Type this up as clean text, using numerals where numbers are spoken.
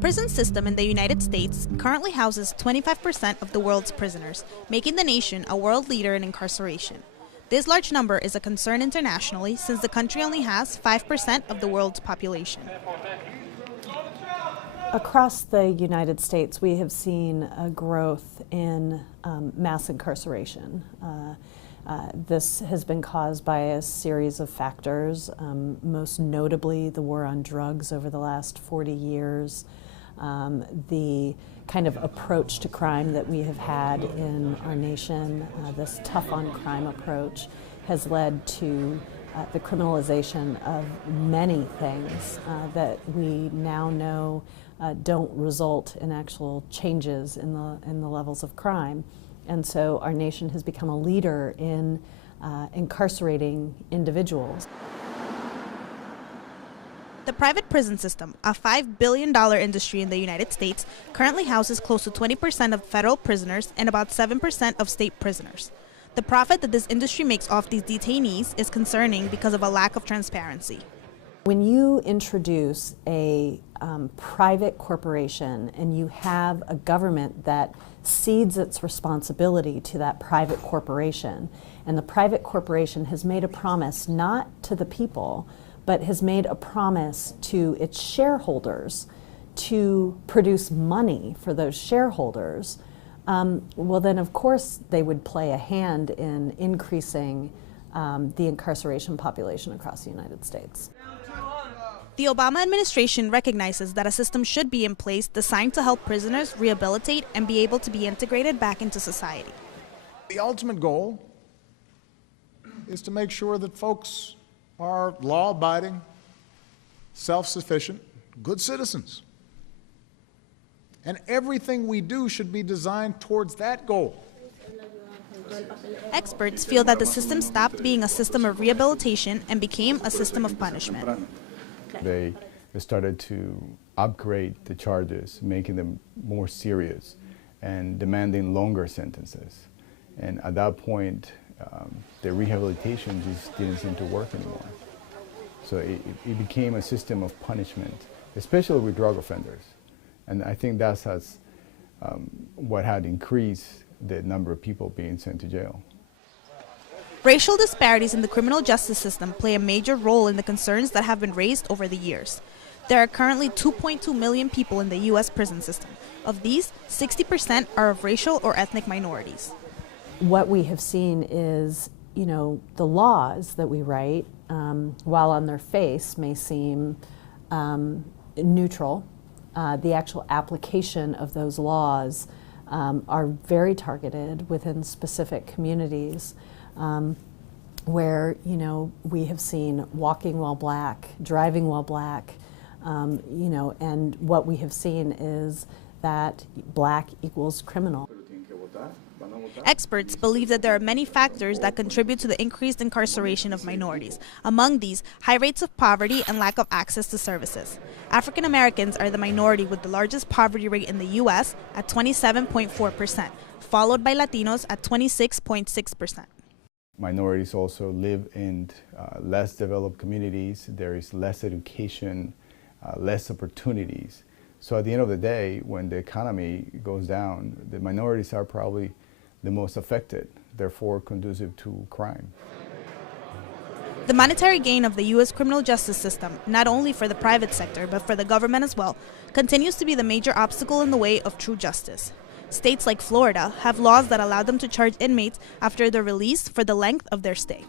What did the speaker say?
prison system in the United States currently houses 25% of the world's prisoners, making the nation a world leader in incarceration. This large number is a concern internationally since the country only has 5% of the world's population. Across the United States, we have seen a growth in mass incarceration. This has been caused by a series of factors, most notably the war on drugs over the last 40 years, the kind of approach to crime that we have had in our nation, this tough-on-crime approach, has led to the criminalization of many things that we now know don't result in actual changes in the levels of crime. And so our nation has become a leader in incarcerating individuals. The private prison system, a $5 billion industry in the United States, currently houses close to 20% of federal prisoners and about 7% of state prisoners. The profit that this industry makes off these detainees is concerning because of a lack of transparency. When you introduce a private corporation and you have a government that cedes its responsibility to that private corporation, and the private corporation has made a promise not to the people, but has made a promise to its shareholders to produce money for those shareholders, well then of course they would play a hand in increasing the incarceration population across the United States. The Obama administration recognizes that a system should be in place designed to help prisoners rehabilitate and be able to be integrated back into society. The ultimate goal is to make sure that folks are law-abiding, self-sufficient, good citizens. And everything we do should be designed towards that goal. Experts feel that the system stopped being a system of rehabilitation and became a system of punishment. They started to upgrade the charges, making them more serious and demanding longer sentences. And at that point, the rehabilitation just didn't seem to work anymore. So it became a system of punishment, especially with drug offenders. And I think that's what had increased the number of people being sent to jail. Racial disparities in the criminal justice system play a major role in the concerns that have been raised over the years. There are currently 2.2 million people in the U.S. prison system. Of these, 60% are of racial or ethnic minorities. What we have seen is, the laws that we write, while on their face may seem neutral, the actual application of those laws are very targeted within specific communities. Where we have seen walking while black, driving while black, and what we have seen is that black equals criminal. Experts believe that there are many factors that contribute to the increased incarceration of minorities. Among these, high rates of poverty and lack of access to services. African Americans are the minority with the largest poverty rate in the U.S. at 27.4%, followed by Latinos at 26.6%. Minorities also live in less developed communities. There is less education, less opportunities. So at the end of the day, when the economy goes down, the minorities are probably the most affected, therefore conducive to crime. The monetary gain of the U.S. criminal justice system, not only for the private sector but for the government as well, continues to be the major obstacle in the way of true justice. States like Florida have laws that allow them to charge inmates after their release for the length of their stay.